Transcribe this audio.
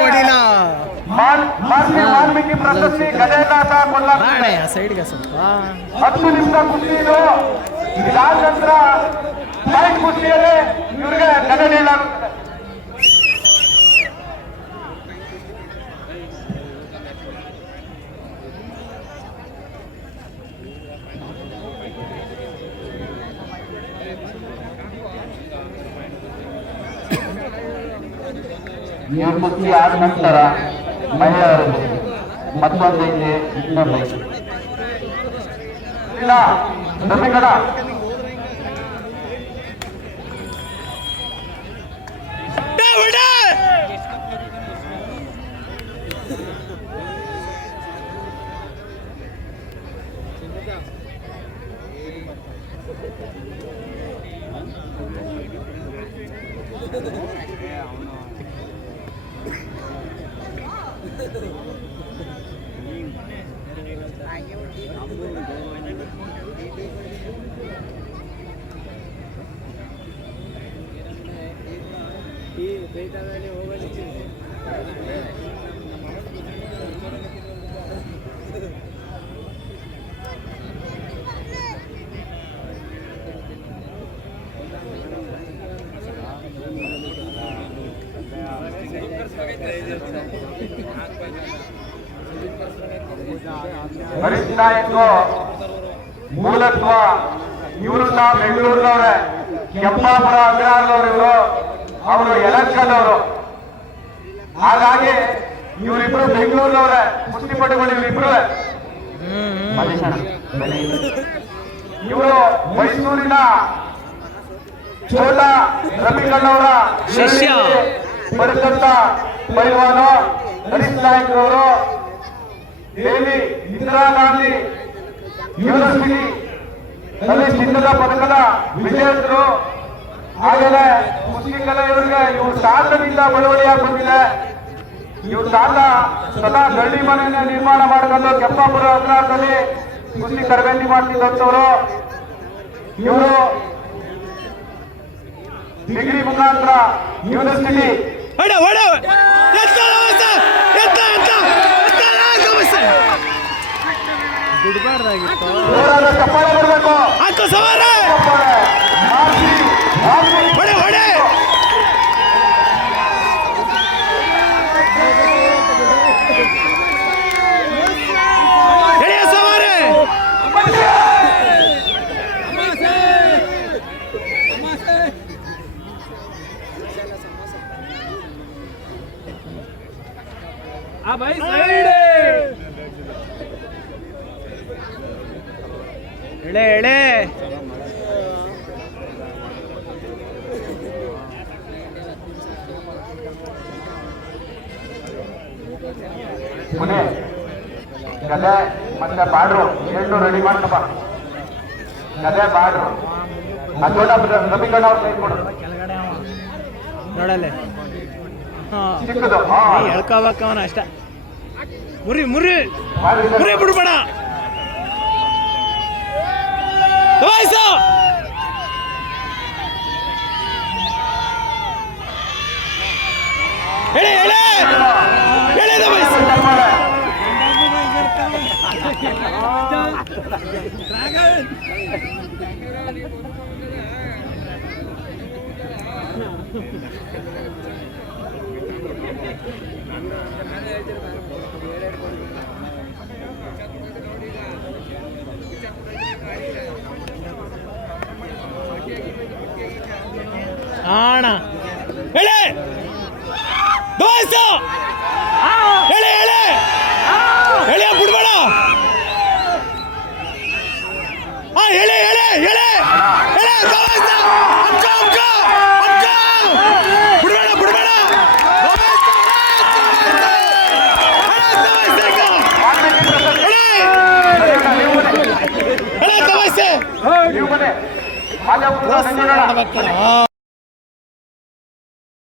ಹೊಡಿಲ ವಾಲ್ಮೀಕಿ ಪ್ರಶಸ್ತಿ ಗಜೇಂದ್ರನಾಥ ಕೊಲ್ಲಾಪುರ ಸೈಡ್ಗೆ ಸ್ವಲ್ಪ 10 ನಿಮಿಷ ಕುಸ್ತಿ ಇದು. ಇದಾದ ನಂತರ ಫೈಟ್ ಕುಸ್ತಿಯಲ್ಲಿ ಇವರಿಗೆ ಗದೆ ನೀಡಲಾಗುತ್ತದೆ. ಈ ಕುಸ್ತಿ ಆದ ನಂತರ ಮಹಿಳೆಯರು ಮತ್ತೊಂದು ಇದೆ, ಇನ್ನೊಂದು ಇಲ್ಲ ಧರ್ಮಗಡ ಹರೀಶ್ ನಾಯಕ್ ಮೂಲತ್ವ ಇವರು ಸಹ ಬೆಂಗಳೂರಿನವ್ರೆ, ಕೆಂಪಾಪುರ ಅಗ್ರಹಾರದವರು ಇವರು, ಅವರು ಯಲಹಂಕದವರು. ಹಾಗಾಗಿ ಇವರಿಬ್ರು ಬೆಂಗಳೂರಿನವ್ರೆ ಕುಸ್ತಿಪಟುಗಳು ಇವರಿಬ್ರು. ಇವರು ಮೈಸೂರಿನ ಚೋಟ ರವಿಕಣ್ಣವರ ಶಿಷ್ಯ ಬರುತ್ತಂತ ಪೈಲ್ವಾನು ಹರೀಶ್ ನಾಯಕ್ ಅವರು ದೇವಿ ಇಂದಿರಾ ಗಾಂಧಿ ಯೂನಿವರ್ಸಿಟಿ ನಲ್ಲಿ ಚಿನ್ನದ ಪದಕದ ವಿಜೇತರು. ಹಾಗೆಯೇ ಕುಸ್ತಿ ಕಲೆ ಇವರಿಗೆ ಇವ್ರ ತಾಂಡದಿಂದ ಬಳುವಳಿಯಾಗಿ ಬಂದಿದೆ. ಇವ್ರ ತಾಂಡ ಸದಾ ಗಳ್ಳಿ ಮನೆಯನ್ನ ನಿರ್ಮಾಣ ಮಾಡಿಕೊಂಡು ಕೆಂಪಾಪುರ ಅಗ್ರಹಾರದಲ್ಲಿ ಕುಸ್ತಿ ತರಬೇತಿ ಮಾಡ್ತಿದ್ದಂಥವ್ರು. ಇವರು ಡಿಗ್ರಿ ಮುಖಾಂತರ ಯೂನಿವರ್ಸಿಟಿ ಬಿಡಬಾರ್ದಾಗಿತ್ತು. ಚಪ್ಪಾಳೆ ಬರಬೇಕು. ಎಳೆ ಎಳೆ ಮುನೆ ಗದೆ ಮತ್ತೆ ಬಾಡ್ರು ಎರಡು ರೆಡಿ ಮಾಡ್ಕಪ್ಪ. ಗದೆ ಬಾಡ್ರು ಅದೊಡ್ಡ ರವಿಗಣ್ಣ ಅವ್ರ ಕೈ ಕೊಡು. ನೋಡಲ್ಲೇ ಚಿಕ್ಕದು ಹೇಳ್ಕೋಬೇಕವನ ಅಷ್ಟ. ಮುರಿ ಮುರಿ ಮುರಿ ಬಿಡ್ಬೇಡ. ಎಳೆ ಎಳೆ ಎಳೆ ಆಣ ಎಳೆ ದೋಸ ಎಳೆ ಎಳೆ ಎಳೆ ಬಿಡ್ಬೇಡ. ಎಳೆ ಎಳೆ ಎಳೆ ಎಳೆ ದೋಸ ಬಿಡ್ಬೇಡ ಬಿಡ್ಬೇಡ. ಎಳೆ ದೋಸೆ